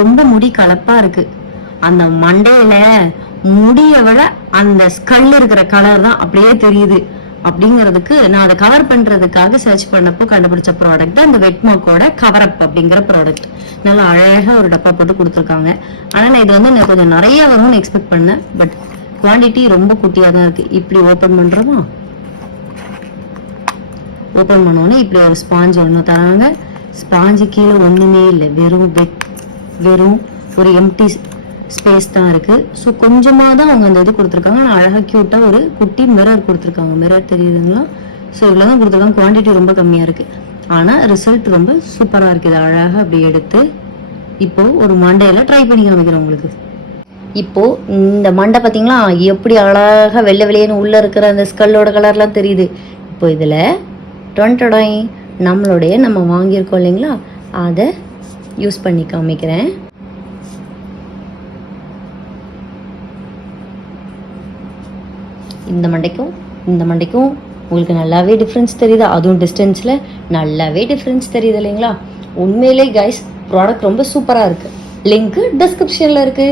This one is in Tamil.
ரொம்ப முடி கலப்பா இருக்கு. அந்த மண்டையில முடிய விட அந்த ஸ்கல் இருக்கிற கலர் தான் அப்படியே தெரியுது. அப்படிங்கிறதுக்கு நான் அதை கவர் பண்றதுக்காக சர்ச் பண்ணப்போ கண்டுபிடிச்ச ப்ராடக்ட் தான் இந்த வெட்மார்க்கோட கவர் அப் அப்படிங்கிற ப்ராடக்ட். நல்லா அழகா ஒரு டப்பா போட்டு கொடுத்துருக்காங்க. ஆனா நான் இது வந்து கொஞ்சம் நிறைய வரும்னு எக்ஸ்பெக்ட் பண்ணேன். பட் குவான்டிட்டி ரொம்ப குட்டியா தான் இருக்கு. இப்படி ஓபன் பண்றோமா, ஓபன் பண்ணோன்னே இப்படி ஒரு ஸ்பாஞ்ச் ஒன்று தராங்க. ஸ்பாஞ்சு கீழே ஒண்ணுமே இல்லை, வெறும் ஒரு எம்டி ஸ்பேஸ் தான் இருக்கு. ஸோ கொஞ்சமா தான் அவங்க அந்த இது கொடுத்துருக்காங்க. ஆனால் அழகா கியூட்டா ஒரு குட்டி மிரர் கொடுத்துருக்காங்க. மிரர் தெரியுதுங்களா? ஸோ இவ்வளவுதான் கொடுத்துருக்காங்க. குவான்டிட்டி ரொம்ப கம்மியா இருக்கு, ஆனா ரிசல்ட் ரொம்ப சூப்பரா இருக்கு. இது அழகா அப்படி எடுத்து இப்போ ஒரு மண்டையில ட்ரை பண்ணி காமிக்கிறேன் உங்களுக்கு. இப்போ இந்த மண்டை பாத்தீங்களா எப்படி அழகா வெள்ளை வெளியேன்னு உள்ள இருக்கிற அந்த ஸ்கல்லோட கலர்லாம் தெரியுது. இப்போ இதுல நம்ம வாங்கியிருக்கோம் இல்லைங்களா, அதை யூஸ் பண்ணி காமிக்கிறேன். இந்த மண்டைக்கும் உங்களுக்கு நல்லாவே டிஃப்ரென்ஸ் தெரியுதா? அதுவும் டிஸ்டன்ஸ்ல நல்லாவே டிஃப்ரென்ஸ் தெரியுது இல்லைங்களா? உண்மையிலே கைஸ் ப்ராடக்ட் ரொம்ப சூப்பரா இருக்கு. லிங்க் டிஸ்கிரிப்ஷன்ல இருக்கு.